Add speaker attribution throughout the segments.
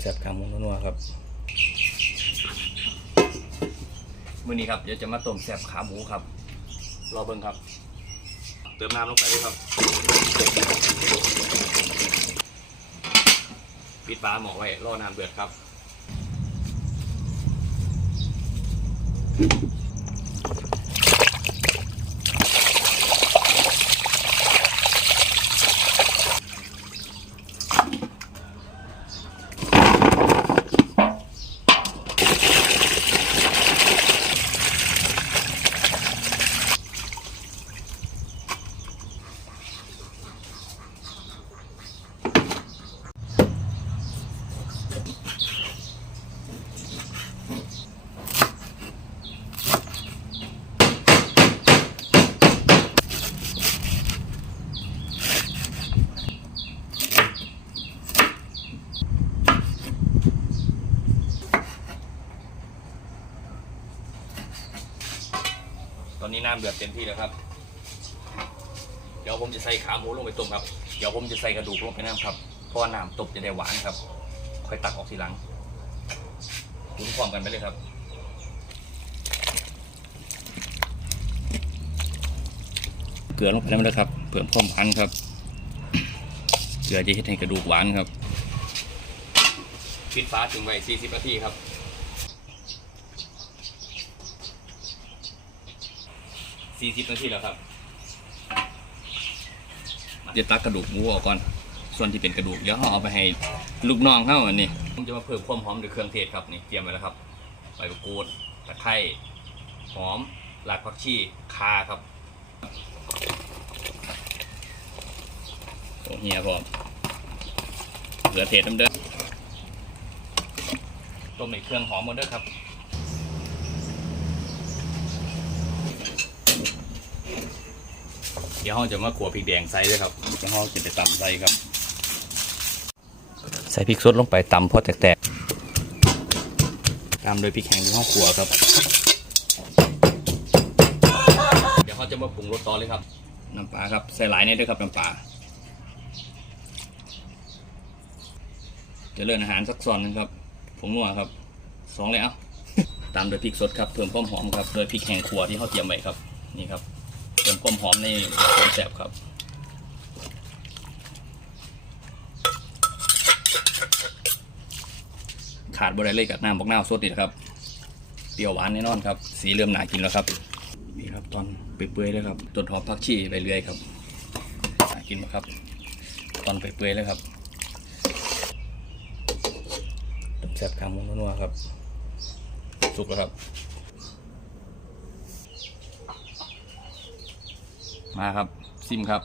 Speaker 1: แซ่บขาหมูนัวๆครับ
Speaker 2: มื้อนี้ครับเดี๋ยวจะมาต้มแซ่บขาหมูครับ รอเบิ่งครับ เติมน้ำลงไปด้วยครับ ปิดฝาหม้อไว้รอน้ำเดือดครับ ตอนนี้น้ำเดือดเต็มที่แล้วครับ เดี๋ยวผมจะใส่ขาหมูลงไปต้มครับ เดี๋ยวผมจะใส่กระดูกลงไปน้ำครับ เพราะว่าน้ำตบจะได้หวานครับ ค่อยตักออกทีหลังคุ้นความกันไปเลยครับเกลือลงไปแล้วนะครับ เพิ่มความพันครับ เกลือจะเฮ็ดให้กระดูกหวานครับปิดฟ้าถึงไว้40นาทีครับ 40นาทีแล้วครับเดี๋ยวตักกระดูกหมูออกก่อน ส่วนที่เป็นกระดูกเดี๋ยวเราเอาไปให้ลูกน้องเข้าอันนี้ผมจะมาเพิ่มความหอมด้วยเครื่องเทศครับนี่เตรียมไว้แล้วครับใบมะกรูดตะไคร้หอมหลากผักชีข่าครับโอ้เฮียพร้อมเหลือเทศน้ำเด้อต้มในเครื่องหอมหมดเด้อครับ เดี๋ยวเราจะมาขัวพริกแดงใส่ด้วยครับเดี๋ยวเราจะไปตำใส่ครับ ใส่พริกสดลงไปตำพอแตกๆตามโดวยพริกแห้งที่เราขัวครับ เดี๋ยวเขาจะมาปรุงรสต่อเลยครับ น้ำปลาครับใส่หลายนิดด้วยครับน้ำปลาเจะเลื่อนอาหารสักซอนหนึงครับผงนัวครับสองเลยเอ้าตามโดวยพริกสดครับเพิ่มความหอมครับโดยพริกแห้งขัวที่เขาเตรียมไว้ครับนี่ครับเพิ่ม ความหอมในผงแสบครับขาดบริเลยกับน้ำบักนาวสดนี่แหละครับเปรี้ยวหวานแน่นอนครับ สีเริ่มหนากินแล้วครับ นี่ครับตอนเปื่อยๆเลยครับต้นหอมผักชีไปเรื่อยครับน่ากินไหมครับ ตอนเปื่อยๆเลยครับ
Speaker 1: แซ่บขาหมูนัวๆครับ
Speaker 2: สุกแล้วครับ มาครับซิมครับ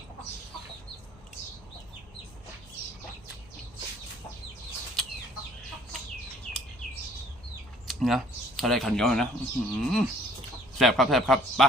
Speaker 2: เนาะอะไรขันย้อนนะแสบครับแสบครับไป